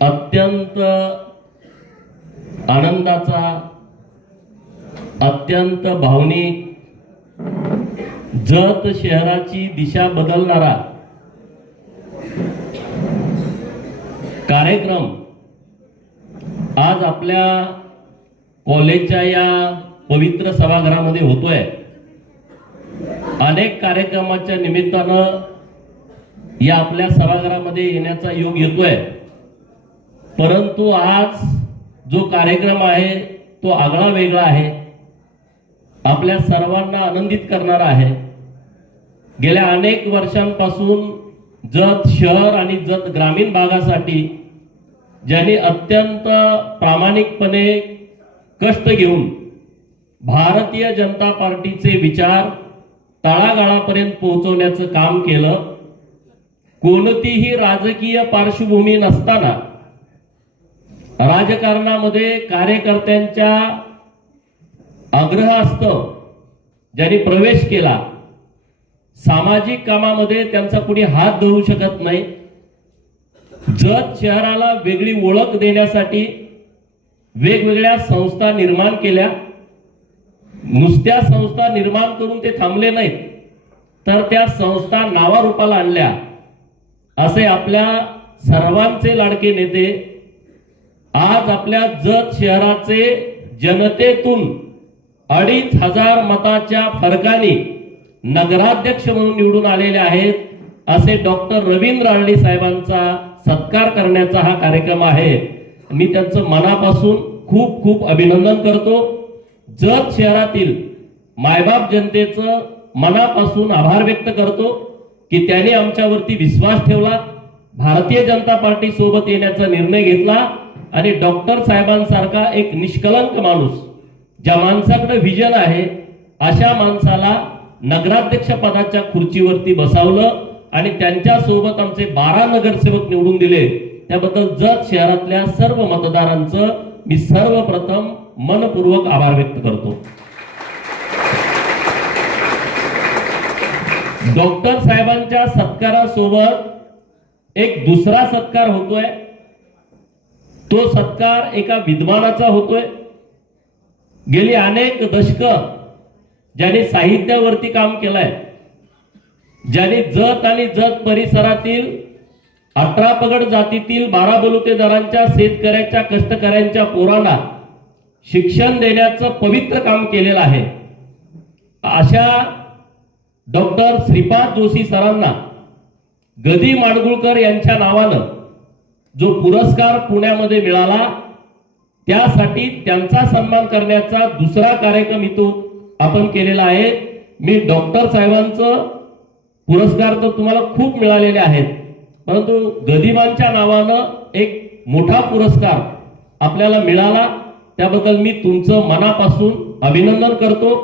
अत्यंत आनंदाचा अत्यंत भावनिक जत शहराची दिशा बदलणारा कार्यक्रम आज आपल्या कॉलेजच्या या पवित्र सभागृहामध्ये होतोय. अनेक कार्यक्रमाच्या निमित्तानं या आपल्या सभागृहामध्ये येण्याचा योग येतोय. परंतु आज जो कार्यक्रम आहे तो आगळा वेगळा आहे. आपल्या सर्वांना आनंदित करणारा आहे. गेल्या अनेक वर्षांपासून जत शहर आणि जत ग्रामीण भागासाठी ज्यांनी अत्यंत प्रामाणिकपणे कष्ट घेऊन भारतीय जनता पार्टीचे विचार तळागाळापर्यंत पोहोचवण्याचं काम केलं कोणतीही राजकीय पार्श्वभूमी नसताना राजकारणामध्ये कार्यकर्त्यांच्या आग्रहास्तव ज्यांनी प्रवेश केला सामाजिक कामामध्ये त्यांचा कुणी हात धरू शकत नाही. जत शहराला वेगळी ओळख देण्यासाठी वेगवेगळ्या संस्था निर्माण केल्या. नुसत्या संस्था निर्माण करून ते थांबले नाहीत तर त्या संस्था नावारूपाला आणल्या. असे आपल्या सर्वांचे लाडके नेते आज आपल्या जत शहराचे जनतेतून अडीच हजार मताच्या फरकाने नगराध्यक्ष म्हणून निवडून आलेले आहेत असे डॉक्टर रवींद्र आळणी साहेबांचा सत्कार करण्याचा हा कार्यक्रम आहे. मी त्यांचं मनापासून खूप खूप अभिनंदन करतो. जत शहरातील मायबाप जनतेचं मनापासून आभार व्यक्त करतो. की त्यांनी आमच्यावरती विश्वास ठेवला भारतीय जनता पार्टी सोबत येण्याचा निर्णय घेतला आणि डॉक्टर साहेबांसारखा एक निष्कलंक माणूस ज्या माणसाकडे व्हिजन आहे अशा माणसाला नगराध्यक्ष पदाच्या खुर्चीवरती बसावलं आणि त्यांच्यासोबत आमचे बारा नगरसेवक निवडून दिले. त्याबद्दल जत शहरातल्या सर्व मतदारांचं मी सर्वप्रथम मनपूर्वक आभार व्यक्त करतो. डॉक्टर साहेबांच्या सत्कारासोबत एक दुसरा सत्कार होतोय. तो सत्कार एका विद्वानाचा होतोय. गेली अनेक दशक ज्यांनी साहित्यावरती काम केलंय ज्यांनी जत आणि जत परिसरातील अठरा पगड जातीतील बारा बलुतेदारांच्या शेतकऱ्यांच्या कष्टकऱ्यांच्या पोरांना शिक्षण देण्याचं पवित्र काम केलेलं आहे. अशा डॉक्टर श्रीपाद जोशी सरांना गदी माडगुळकर यांच्या नावानं जो पुरस्कार पुण्यामध्ये मिळाला त्यासाठी त्यांचा सन्मान करण्याचा दुसरा कार्यक्रम इथं आपण केलेला आहे. मी डॉक्टर साहेबांचं पुरस्कार तर तुम्हाला खूप मिळालेले आहेत परंतु गदिमांच्या नावानं एक मोठा पुरस्कार आपल्याला मिळाला. त्याबद्दल मी तुमचं मनापासून अभिनंदन करतो.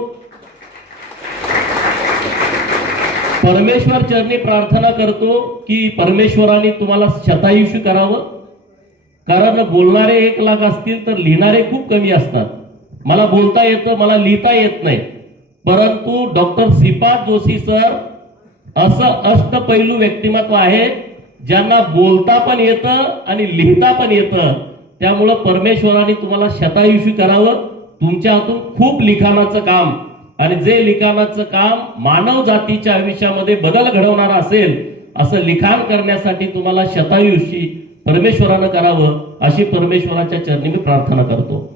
परमेश्वर चरणी प्रार्थना करतो की परमेश्वराने तुम्हाला शतायुष्य करावं. कारण बोलणारे एक लाख असतील तर लिहिणारे खूप कमी असतात. मला बोलता येतं मला लिहिता येत नाही. परंतु डॉक्टर श्रीपाद जोशी सर असं अष्टपैलू व्यक्तिमत्व आहे. ज्यांना बोलता पण येतं आणि लिहिता पण येतं. त्यामुळं परमेश्वराने तुम्हाला शतायुषी करावं. तुमच्या हातून खूप लिखाणाचं काम. आणि जे लिखाणाचं काम मानव जातीच्या आयुष्यामध्ये बदल घडवणार असेल असं लिखाण करण्यासाठी तुम्हाला शतायुषी परमेश्वरानं करावं अशी परमेश्वराच्या चरणी मी प्रार्थना करतो.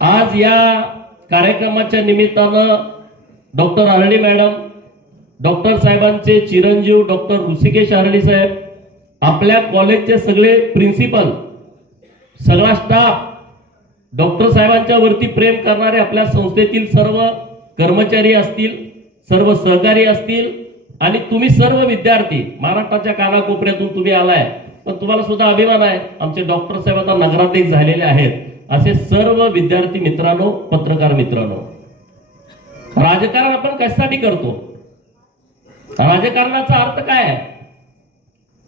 आज या कार्यक्रमाच्या निमित्तानं डॉक्टर आरडी मॅडम डॉक्टर साहेबांचे चिरंजीव डॉक्टर ऋषिकेश अर्णी साहेब आपल्या कॉलेजचे सगळे प्रिन्सिपल सगळा स्टाफ डॉक्टर साहेबांच्या वरती प्रेम करणारे आपल्या संस्थेतील सर्व कर्मचारी असतील सर्व सहकारी असतील आणि तुम्ही सर्व विद्यार्थी महाराष्ट्राच्या कानाकोपऱ्यातून तुम्ही आलाय पण तुम्हाला सुद्धा अभिमान आहे. आमचे डॉक्टर साहेब आता नगराध्यक्ष झालेले आहेत. असे सर्व विद्यार्थी मित्रांनो पत्रकार मित्रांनो राजकारण आपण कशासाठी करतो? राजकारणाचा अर्थ काय आहे?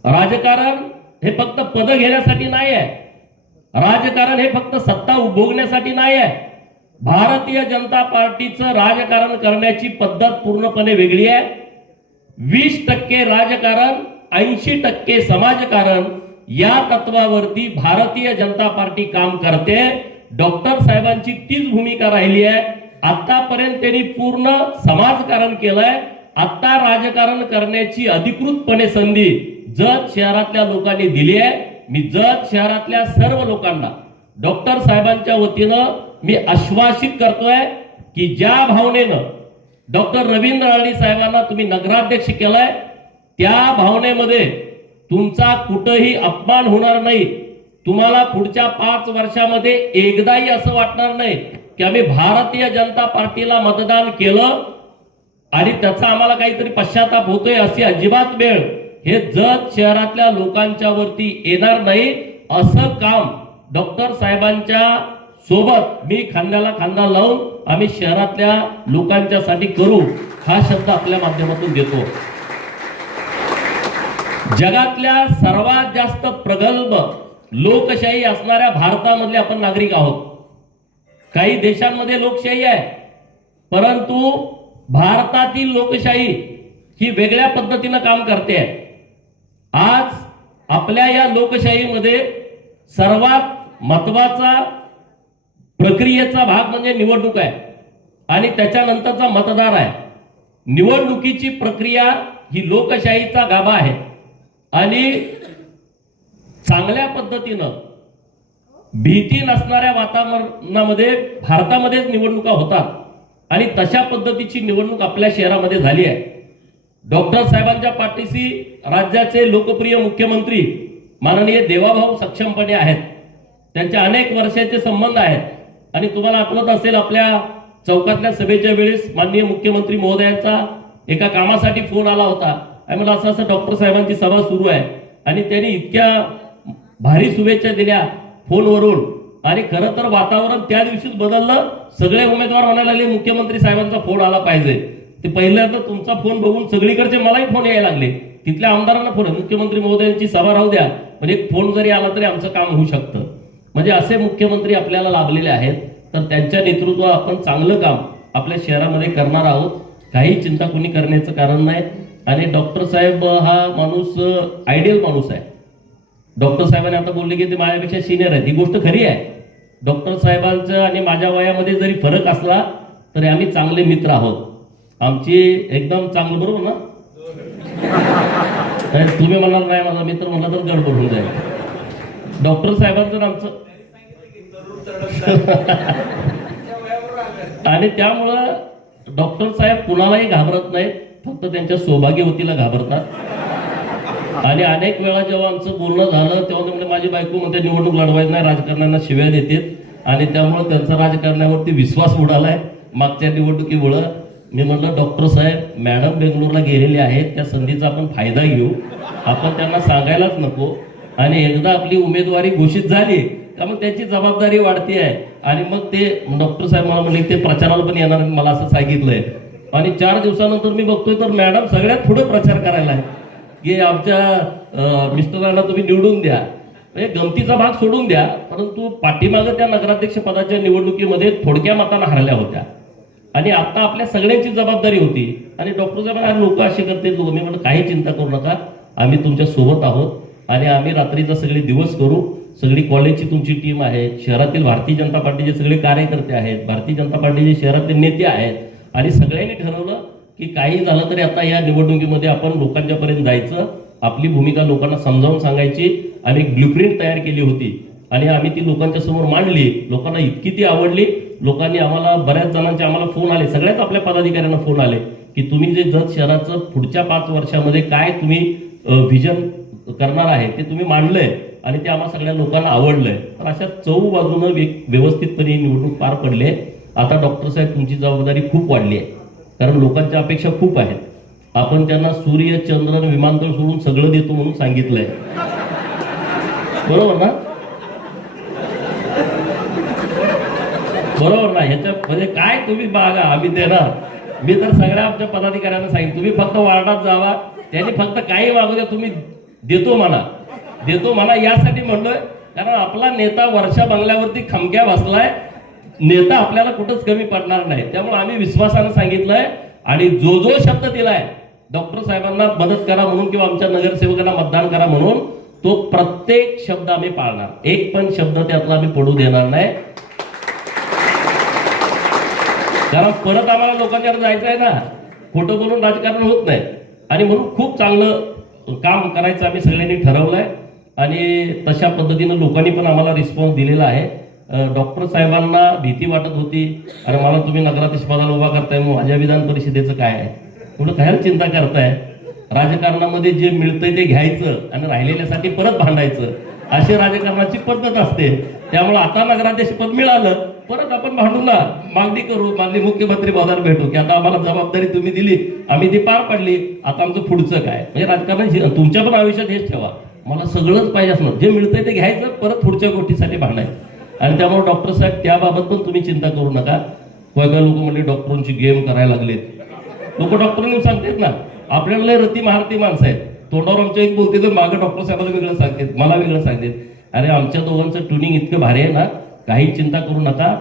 राजकारण हे फक्त पद घेण्यासाठी नाही आहे राजकारण हे फक्त सत्ता उपभोगण्यासाठी नाही आहे भारतीय जनता पार्टीचं राजकारण करण्याची पद्धत पूर्णपणे वेगळी आहे. वीस टक्के राजकारण ऐंशी टक्के समाजकारण या तत्वावरती भारतीय जनता पार्टी काम करते. डॉक्टर साहेबांची तीच भूमिका राहिली आहे. आतापर्यंत त्यांनी पूर्ण समाजकारण केलंय. आता राजकारण करण्याची अधिकृतपणे संधी जत शहरातल्या लोकांनी दिली आहे. मी जत शहरातल्या सर्व लोकांना डॉक्टर साहेबांच्या वतीनं मी आश्वासित करतोय की ज्या भावनेनं डॉक्टर रवींद्र राणी साहेबांना तुम्ही नगराध्यक्ष केलाय त्या भावनेमध्ये तुमचा कुठंही अपमान होणार नाही. तुम्हाला पुढच्या पाच वर्षामध्ये एकदाही असं वाटणार नाही की आम्ही भारतीय जनता पार्टीला मतदान केलं आणि त्याचा आम्हाला काहीतरी पश्चाताप होतोय अशी अजिबात वेळ हे जत शहरातल्या लोकांच्या वरती येणार नाही. असं काम डॉक्टर साहेबांच्या सोबत मी खांद्याला खांदा लावून आम्ही शहरातल्या लोकांच्यासाठी करू हा शब्द आपल्या माध्यमातून देतो. जगातल्या सर्वात जास्त प्रगल्भ लोकशाही असणाऱ्या भारतामधले आपण नागरिक आहोत. काही देशांमध्ये लोकशाही आहे परंतु भारतातील लोकशाही ही वेगळ्या पद्धतीनं काम करते. आहे आज आपल्या या लोकशाहीमध्ये सर्वात महत्त्वाचा प्रक्रियेचा भाग म्हणजे निवडणूक आहे. आणि त्याच्यानंतरचा मतदार आहे. निवडणुकीची प्रक्रिया ही लोकशाहीचा गाभा आहे. आणि चांगल्या पद्धतीनं भीती नसणाऱ्या वातावरणामध्ये भारतामध्येच निवडणुका होतात. आणि तशा पद्धतीची निवडणूक आपल्या शहरामध्ये झाली आहे. डॉक्टर साहेबांच्या पाठीशी राज्याचे लोकप्रिय मुख्यमंत्री माननीय देवाभाऊ सक्षमपणे आहेत. त्यांचे अनेक वर्षाचे संबंध आहेत. आणि तुम्हाला आठवत असेल आपल्या चौकातल्या सभेच्या वेळेस माननीय मुख्यमंत्री महोदयांचा एका कामासाठी फोन आला होता. आणि मला असं असं डॉक्टर साहेबांची सभा सुरू आहे. आणि त्यांनी इतक्या भारी शुभेच्छा दिल्या फोनवरून. आणि खरं तर वातावरण त्या दिवशीच बदललं. सगळे उमेदवार म्हणायला लागले मुख्यमंत्री साहेबांचा फोन आला पाहिजे. ते पहिल्यांदा तुमचा फोन बघून सगळीकडचे मलाही फोन यायला लागले. तिथल्या आमदारांना फोन मुख्यमंत्री महोदयांची सभा राहू द्या. पण एक फोन जरी आला तरी आमचं काम होऊ शकतं. म्हणजे असे मुख्यमंत्री आपल्याला लाभलेले आहेत तर त्यांच्या नेतृत्वात आपण चांगलं काम आपल्या शहरामध्ये करणार आहोत. काही चिंता कोणी करण्याचं कारण नाही. आणि डॉक्टर साहेब हा माणूस आयडियल माणूस आहे. डॉक्टर साहेबांनी आता बोलले की ते माझ्यापेक्षा सिनियर आहेत. ही गोष्ट खरी आहे. डॉक्टर साहेबांचं आणि माझ्या वयामध्ये जरी फरक असला तरी आम्ही चांगले मित्र आहोत. आमची एकदम चांगलं बरोबर ना? तुम्ही म्हणाल नाही माझा मित्र म्हणला तर गडबड होऊन जाईल. डॉक्टर साहेबांचं आमचं आणि त्यामुळं डॉक्टर साहेब कुणालाही घाबरत नाहीत फक्त त्यांच्या सौभाग्यवतीला घाबरतात. आणि अनेक वेळा जेव्हा आमचं बोलणं झालं तेव्हा ते म्हणजे माझी बायको म्हणते निवडणूक लढवायची नाही राजकारण्यांना शिव्या देतात. आणि त्यामुळे त्यांचा राजकारण्यावरती विश्वास उडालाय. मागच्या निवडणुकीमुळं मी म्हटलं डॉक्टर साहेब मॅडम बेंगलोरला गेलेले आहेत त्या संधीचा आपण फायदा घेऊ. आपण त्यांना सांगायलाच नको. आणि एकदा आपली उमेदवारी घोषित झाली का मग त्याची जबाबदारी वाढती आहे. आणि मग ते डॉक्टर साहेब मला म्हणले ते प्रचाराला पण येणार मला असं सांगितलंय. आणि चार दिवसानंतर मी बघतोय तर मॅडम सगळ्यात पुढे प्रचार करायला आहे की आमच्या मिस्टरांना तुम्ही निवडून द्या. म्हणजे गमतीचा भाग सोडून द्या परंतु पाठीमागं त्या नगराध्यक्ष पदाच्या निवडणुकीमध्ये थोडक्या मतानं हरल्या होत्या. आणि आता आपल्या सगळ्यांची जबाबदारी होती. आणि डॉक्टर साहेब लोक असे करते लोक. मी म्हणलं काही चिंता करू नका. आम्ही तुमच्यासोबत आहोत. आणि आम्ही रात्रीचा सगळे दिवस करू. सगळी कॉलेजची तुमची टीम आहे शहरातील भारतीय जनता पार्टीचे सगळे कार्यकर्ते आहेत. भारतीय जनता पार्टीचे शहरातले नेते आहेत. आणि सगळ्यांनी ठरवलं की काही झालं तरी आता या निवडणुकीमध्ये आपण लोकांच्या पर्यंत जायचं. आपली भूमिका लोकांना समजावून सांगायची आणि एक ब्ल्यूप्रिंट तयार केली होती. आणि आम्ही ती लोकांच्या समोर मांडली. लोकांना इतकी ती आवडली. लोकांनी आम्हाला बऱ्याच जणांचे आम्हाला फोन आले. सगळ्याच आपल्या पदाधिकाऱ्यांना फोन आले की तुम्ही जे जत शहराचं पुढच्या पाच वर्षामध्ये काय तुम्ही व्हिजन करणार आहे ते तुम्ही मांडलंय. आणि ते आम्हाला सगळ्या लोकांना आवडलंय. तर अशा चौ बाजूनं व्यवस्थितपणे ही निवडणूक पार पडली आहे आता डॉक्टर साहेब तुमची जबाबदारी खूप वाढली आहे कारण लोकांच्या अपेक्षा खूप आहेत. आपण त्यांना सूर्य चंद्र विमानतळ सोडून सगळं देतो म्हणून सांगितलंय. बरोबर ना? बरोबर ना? ह्याच्यामध्ये म्हणजे काय तुम्ही बघा आम्ही देणार. मी तर सगळ्या आमच्या पदाधिकाऱ्यांना सांगितलं तुम्ही फक्त वार्डात जावा. त्यांनी फक्त काही मागू द्या तुम्ही देतो म्हणा देतो म्हणा यासाठी म्हणलोय कारण आपला नेता वर्षा बंगल्यावरती खमक्या बसलाय. नेता आपल्याला कुठंच कमी पडणार नाही. त्यामुळे आम्ही विश्वासानं सांगितलंय आणि जो जो शब्द दिलाय डॉक्टर साहेबांना मदत करा म्हणून किंवा आमच्या नगरसेवकांना मतदान करा म्हणून तो प्रत्येक शब्द आम्ही पाळणार. एक पण शब्द त्यातला आम्ही पडू देणार नाही. कारण परत आम्हाला लोकांच्याकडे जायचं आहे ना. खोटं बोलून राजकारण होत नाही. आणि म्हणून खूप चांगलं काम करायचं आम्ही सगळ्यांनी ठरवलंय. आणि तशा पद्धतीनं लोकांनी पण आम्हाला रिस्पॉन्स दिलेला आहे. डॉक्टर साहेबांना भीती वाटत होती. अरे मला तुम्ही नगराध्यक्ष पदाला उभा करताय मग माझ्या विधान परिषदेचं काय आहे? थोडं काय चिंता करताय. राजकारणामध्ये जे मिळतंय ते घ्यायचं आणि राहिलेल्यासाठी परत भांडायचं. अशी राजकारणाची पद्धत असते. त्यामुळे आता नगराध्यक्ष पद मिळालं परत आपण भांडू ना मागणी करू मागणी मुख्यमंत्री पदावर भेटू की आता आम्हाला जबाबदारी तुम्ही दिली आम्ही ती पार पाडली आता आमचं पुढचं काय? म्हणजे राजकारण तुमच्या पण आयुष्यात हेच ठेवा. मला सगळंच पाहिजे असणार. जे मिळतंय ते घ्यायचं परत पुढच्या गोष्टीसाठी भांडायचं. आणि त्यामुळे डॉक्टर साहेब त्याबाबत पण तुम्ही चिंता करू नका. काही लोक म्हणजे डॉक्टरांची गेम करायला लागलेत. लोक डॉक्टरांनी सांगतात ना आपल्याला रती महारती माणसं आहेत. तोंडावर आमच्या एक बोलते तर मागं डॉक्टर साहेबाला वेगळं सांगतात मला वेगळं सांगतात. अरे आमच्या दोघांचं ट्युनिंग इतकं भारी आहे ना काही चिंता करू नका.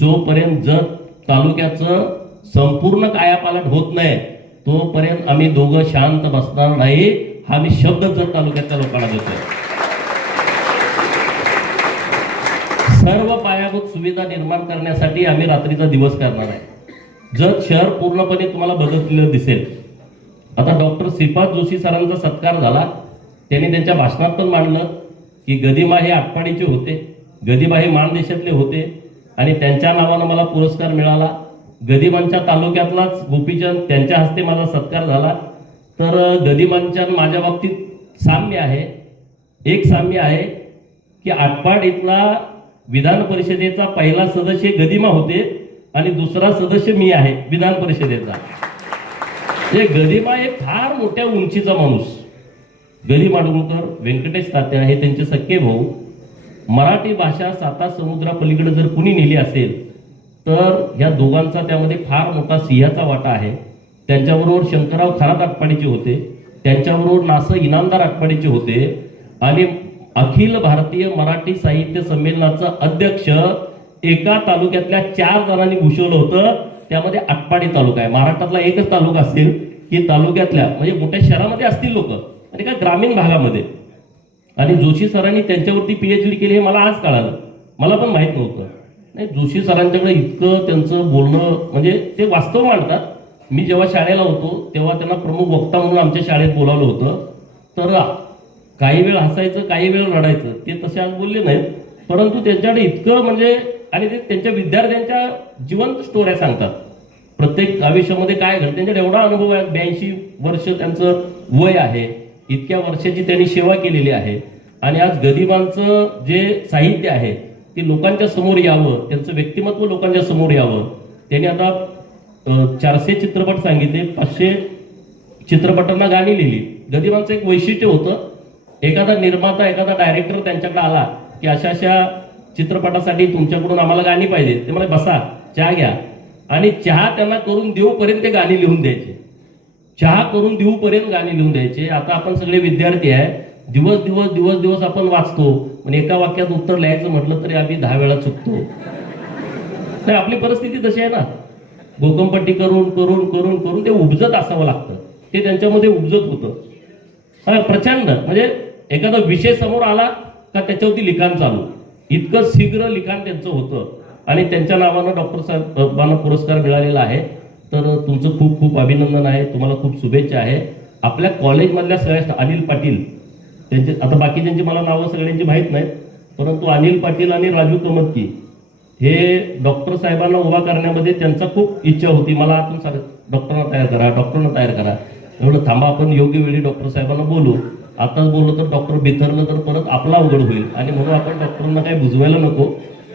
जोपर्यंत जत तालुक्याचं संपूर्ण कायापालट होत नाही तोपर्यंत आम्ही दोघं शांत बसणार नाही. हा मी शब्द जत तालुक्याच्या लोकांना देतोय. सर्व पायाभूत सुविधा निर्माण करण्यासाठी आम्ही रात्रीचा दिवस करणार आहे. जत शहर पूर्णपणे तुम्हाला बदललेलं दिसेल आता डॉक्टर श्रीपाद जोशी सरांचा सत्कार झाला त्यांनी त्यांच्या भाषणात पण मांडलं की गदिमा हे आटपाडीचे होते गदिमा हे मानदेशातले होते आणि त्यांच्या नावानं मला पुरस्कार मिळाला. गदिमांच्या तालुक्यातलाच गोपीचंद त्यांच्या हस्ते माझा सत्कार झाला. तर गदिमांच्या माझ्या बाबतीत साम्य आहे. एक साम्य आहे की आटपाड इथला विधान परिषदेचा पहिला सदस्य गदिमा होते आणि दुसरा सदस्य मी आहे विधान परिषदेचा. हे गदिमा एक फार मोठ्या उंचीचा माणूस. गदी माडगुळकर व्यंकटेश तात्या हे त्यांचे सख्खे भाऊ. मराठी भाषा साता समुद्रापलीकडे जर कुणी नेली असेल तर या दोघांचा त्यामध्ये फार मोठा सिंहाचा वाटा आहे. त्यांच्याबरोबर शंकरराव खरात आटपाडीचे होते. त्यांच्याबरोबर नास इनामदार आटपाडीचे होते. आणि अखिल भारतीय मराठी साहित्य संमेलनाचं अध्यक्ष एका तालुक्यातल्या चार जणांनी भूषवलं होतं. त्यामध्ये आटपाडी तालुका आहे. महाराष्ट्रातला एकच तालुका असेल की तालुक्यातल्या म्हणजे मोठ्या शहरामध्ये असतील लोक आणि काय ग्रामीण भागामध्ये. आणि जोशी सरांनी त्यांच्यावरती पीएचडी केली हे मला आज कळालं. मला पण माहीत नव्हतं. नाही जोशी सरांच्याकडे इतकं त्यांचं बोलणं म्हणजे ते वास्तव मांडतात. मी जेव्हा शाळेला होतो तेव्हा त्यांना प्रमुख वक्ता म्हणून आमच्या शाळेत बोलावलं होतं. तर काही वेळ हसायचं काही वेळ रडायचं ते तसे आज बोलले नाहीत. परंतु त्यांच्याकडे इतकं म्हणजे आणि ते त्यांच्या विद्यार्थ्यांच्या जिवंत स्टोऱ्या सांगतात. प्रत्येक आयुष्यामध्ये काय घडतं त्यांच्याकडे एवढा अनुभव आहे ब्याऐंशी वर्ष त्यांचं वय आहे इतक्या वर्षाची त्यांनी सेवा केलेली आहे. आणि आज गरिबांचं जे साहित्य आहे ते लोकांच्या समोर यावं त्यांचं व्यक्तिमत्व लोकांच्या समोर यावं. त्यांनी आता चारशे चित्रपट सांगितले पाचशे चित्रपटांना गाणी लिहिली. गदिमांचं एक वैशिष्ट्य होतं एखादा निर्माता एखादा डायरेक्टर त्यांच्याकडे आला की अशा अशा चित्रपटासाठी तुमच्याकडून आम्हाला गाणी पाहिजे. ते मला बसा चहा घ्या. आणि चहा त्यांना करून देऊपर्यंत ते गाणी लिहून द्यायचे. चहा करून देऊपर्यंत गाणी लिहून द्यायचे. आता आपण सगळे विद्यार्थी आहे. दिवस दिवस दिवस दिवस आपण वाचतो. पण एका वाक्यात उत्तर लिहायचं म्हटलं तरी आम्ही दहा वेळा चुकतो. नाही आपली परिस्थिती तशी आहे ना. घोकंपट्टी करून करून करून करून ते उपजत असावं लागतं. ते त्यांच्यामध्ये उपजत होतं. प्रचंड म्हणजे एखादा विषय समोर आला का त्याच्यावरती लिखाण चालू. इतकं शीघ्र लिखाण त्यांचं होतं. आणि त्यांच्या नावानं डॉक्टर साहेबांना पुरस्कार मिळालेला आहे. तर तुमचं खूप खूप अभिनंदन आहे. तुम्हाला खूप शुभेच्छा आहे. आपल्या कॉलेजमधल्या सगळ्या अनिल पाटील त्यांचे आता बाकीच्यांची मला नावं सगळ्यांची माहीत नाहीत. परंतु अनिल पाटील आणि राजू कमतकी हे डॉक्टर साहेबांना उभा करण्यामध्ये त्यांचा खूप इच्छा होती. मला आतून सांग डॉक्टरांना तयार करा डॉक्टरांना तयार करा. एवढं थांबा आपण योग्य वेळी डॉक्टर साहेबांना बोलू. आताच बोललो तर डॉक्टर बिथरलं तर परत आपला अवघड होईल. आणि म्हणून आपण डॉक्टरांना काही बुजवायला नको.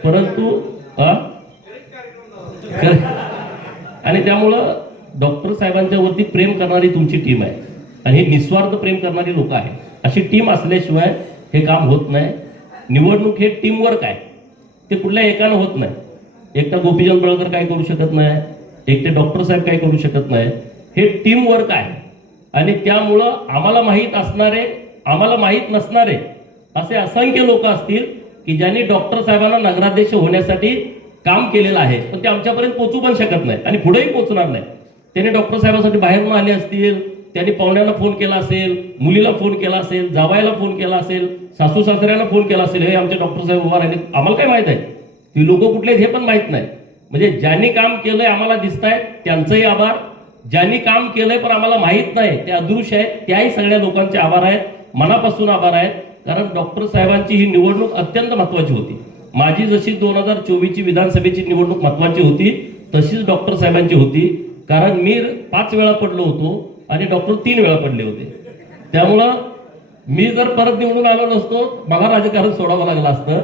परंतु आणि त्यामुळं डॉक्टर साहेबांच्या वरती प्रेम करणारी तुमची टीम आहे. आणि हे निस्वार्थ प्रेम करणारी लोक आहे अशी टीम असल्याशिवाय हे काम होत नाही. निवडणूक हे टीमवर्क आहे. ते कुठल्या एकानं होत नाही. एकटा गोपीचंद बळकर काय करू शकत नाही एकटे डॉक्टर साहेब काय करू शकत नाही. हे टीम वर्क आहे. आणि त्यामुळं आम्हाला माहीत असणारे आम्हाला माहीत नसणारे असे असंख्य लोक असतील की ज्यांनी डॉक्टर साहेबांना नगराध्यक्ष होण्यासाठी काम केलेलं आहे. पण ते आमच्यापर्यंत पोचू पण शकत नाही आणि पुढेही पोहोचणार नाही त्याने डॉक्टर साहेबांसाठी बाहेरून आले असतील त्यांनी पाहुण्याला फोन केला असेल मुलीला फोन केला असेल जावायला फोन केला असेल सासू सासऱ्याला फोन केला असेल हे आमचे डॉक्टर साहेब उभा राहिले. आम्हाला काय माहीत आहे? की लोक कुठले आहेत हे पण माहीत नाही. म्हणजे ज्यांनी काम केलंय आम्हाला दिसत आहेत त्यांचंही आभार. ज्यांनी काम केलंय पण आम्हाला माहीत नाही ते अदृश्य आहेत. त्याही सगळ्या लोकांचे आभार आहेत. मनापासून आभार आहेत. कारण डॉक्टर साहेबांची ही निवडणूक अत्यंत महत्वाची होती. माझी जशी दोन हजार चोवीसची विधानसभेची निवडणूक महत्वाची होती तशीच डॉक्टर साहेबांची होती. कारण मी पाच वेळा पडलो होतो. आणि डॉक्टर तीन वेळा पडले होते. त्यामुळं मी जर परत निवडून आलो नसतो मला राजकारण सोडावं लागलं असतं.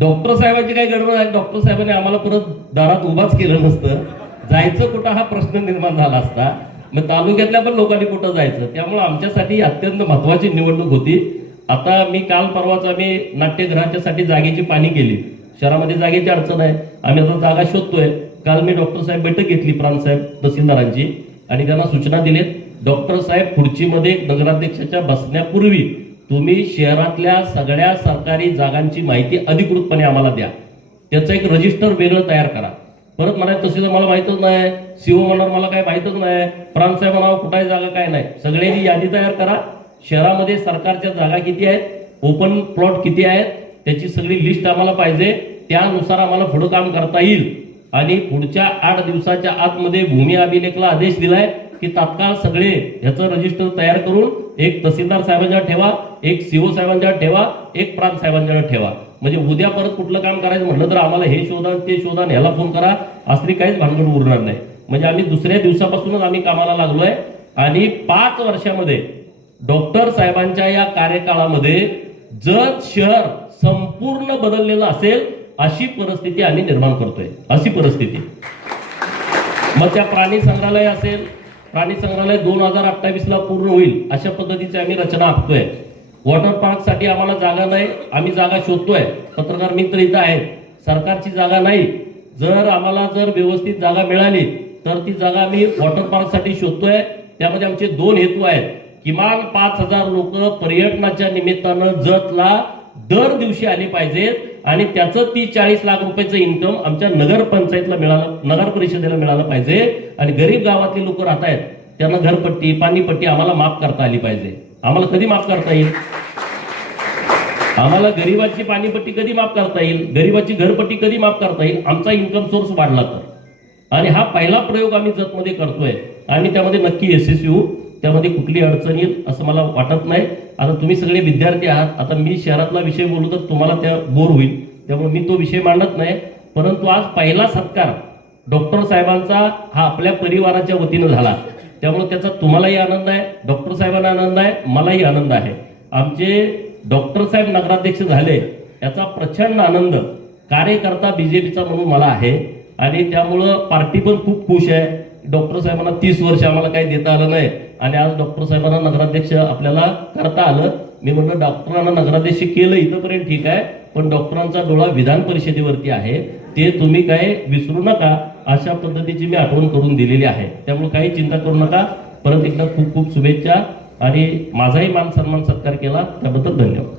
डॉक्टर साहेबांची काही गडबड आहे डॉक्टर साहेबांनी आम्हाला परत दारात उभाच केलं नसतं. जायचं कुठं हा प्रश्न निर्माण झाला असता. मग तालुक्यातल्या पण लोकांनी कुठं जायचं? त्यामुळे आमच्यासाठी अत्यंत महत्वाची निवडणूक होती. आता मी काल परवाच आम्ही नाट्यगृहाच्यासाठी जागेची पाणी केली. शहरामध्ये जागेची अडचण आहे. आम्ही आता जागा शोधतोय. काल मी डॉक्टर साहेब बैठक घेतली प्राणसाहेब तहसीलदारांची आणि त्यांना सूचना दिलेत. डॉक्टर साहेब खुर्चीमध्ये नगराध्यक्षाच्या बसण्यापूर्वी तुम्ही शहरातल्या सगळ्या सरकारी जागांची माहिती अधिकृतपणे आम्हाला द्या. त्याचं एक रजिस्टर वेगळं तयार करा. परत म्हणाय तसे तर मला माहितच नाही. सीओ म्हणणार मला काय माहितच नाही. प्रांतसाहेब म्हणावं कुठाही जागा काय नाही. सगळ्यांनी यादी तयार करा. शहरामध्ये सरकारच्या जागा किती आहेत? ओपन प्लॉट किती आहेत? त्याची सगळी लिस्ट आम्हाला पाहिजे. त्यानुसार आम्हाला पुढं काम करता येईल. आणि पुढच्या आठ दिवसाच्या आतमध्ये भूमी अभिलेखला आदेश दिलाय. की तात्काळ सगळे ह्याचं रजिस्टर तयार करून एक तहसीलदार साहेबांच्या ठेवा एक सीओ साहेबांच्या ठेवा एक प्रांत साहेबांच्या ठेवा. म्हणजे उद्या परत कुठलं काम करायचं म्हटलं तर आम्हाला हे शोधा ते शोधा ह्याला फोन करा. असली काहीच भानगड उरणार नाही. म्हणजे आम्ही दुसऱ्या दिवसापासूनच आम्ही कामाला लागलोय. आणि पाच वर्षामध्ये डॉक्टर साहेबांच्या या कार्यकाळामध्ये जत शहर संपूर्ण बदललेलं असेल अशी परिस्थिती आम्ही निर्माण करतोय. अशी परिस्थिती. मग त्या प्राणी संग्रहालय असेल प्राणी संग्रहालय दोन हजार अठ्ठावीस ला पूर्ण होईल अशा पद्धतीची आम्ही रचना आखतोय. वॉटर पार्कसाठी आम्हाला जागा नाही आम्ही जागा शोधतोय. पत्रकार मित्र इथं आहेत. सरकारची जागा नाही. जर आम्हाला जर व्यवस्थित जागा मिळाली तर ती जागा आम्ही वॉटर पार्कसाठी शोधतोय. त्यामध्ये आमचे दोन हेतू आहेत. किमान पाच हजार लोक पर्यटनाच्या निमित्तानं जतला दर दिवशी आले पाहिजेत. आणि त्याचं ती चाळीस लाख रुपयाचं इन्कम आमच्या नगर पंचायतला मिळालं नगर परिषदेला मिळालं पाहिजे. आणि गरीब गावातले लोक राहत आहेत त्यांना घरपट्टी पाणीपट्टी आम्हाला माफ करता आली पाहिजे. आम्हाला कधी माफ करता येईल? आम्हाला गरीबाची पाणीपट्टी कधी माफ करता येईल? गरीबाची घरपट्टी कधी माफ करता येईल? आमचा इन्कम सोर्स वाढला तर. आणि हा पहिला प्रयोग आम्ही जतमध्ये करतोय. आणि त्यामध्ये नक्की यशस्वी होऊ त्यामध्ये कुठली अडचण येईल असं मला वाटत नाही. आता तुम्ही सगळे विद्यार्थी आहात. आता मी शहरातला विषय बोलू तर तुम्हाला त्या बोर होईल. त्यामुळे मी तो विषय मांडत नाही. परंतु आज पहिला सत्कार डॉक्टर साहेबांचा हा आपल्या परिवाराच्या वतीनं झाला. त्यामुळे त्याचा तुम्हालाही आनंद आहे डॉक्टर साहेबांना आनंद आहे मलाही आनंद आहे. आमचे डॉक्टर साहेब नगराध्यक्ष झाले याचा प्रचंड आनंद कार्यकर्ता बीजेपीचा म्हणून मला आहे. आणि त्यामुळं पार्टी पण खूप खुश आहे. डॉक्टर साहेबांना तीस वर्ष आम्हाला काही देता आलं नाही. आणि आज डॉक्टर साहेबांना नगराध्यक्ष आपल्याला करता आलं. मी म्हणलं डॉक्टरांना नगराध्यक्ष केलं इथंपर्यंत ठीक आहे पण डॉक्टरांचा डोळा विधान परिषदेवरती आहे. ते तुम्ही काय विसरू नका अशा पद्धतीची मी आठवण करून दिलेली आहे. त्यामुळे काही चिंता करू नका. परत एकदा खूप खूप शुभेच्छा आणि माझाही मान सन्मान सत्कार केला. त्याबद्दल धन्यवाद.